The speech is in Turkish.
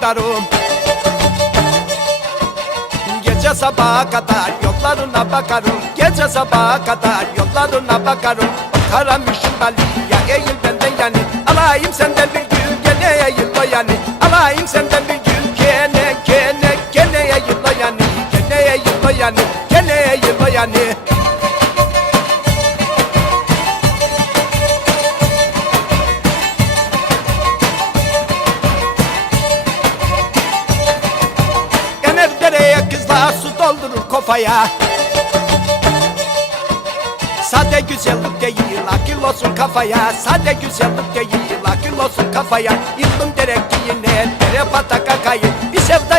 bakarım Gece sabaha kadar yollarına bakarım. Gece sabaha kadar yollarına bakarım. Karamışım ya eğil benden yani. Alayım senden bir gül gene o yani. Alayım senden bir gül gene gene gene o yani. Gene o yani gene o yani kızlar su doldurur kofaya Sade güzellik değil akıl olsun kafaya. Sade güzellik değil akıl olsun kafaya. Yıldım derek yine dere patakakayı Bir sevdaya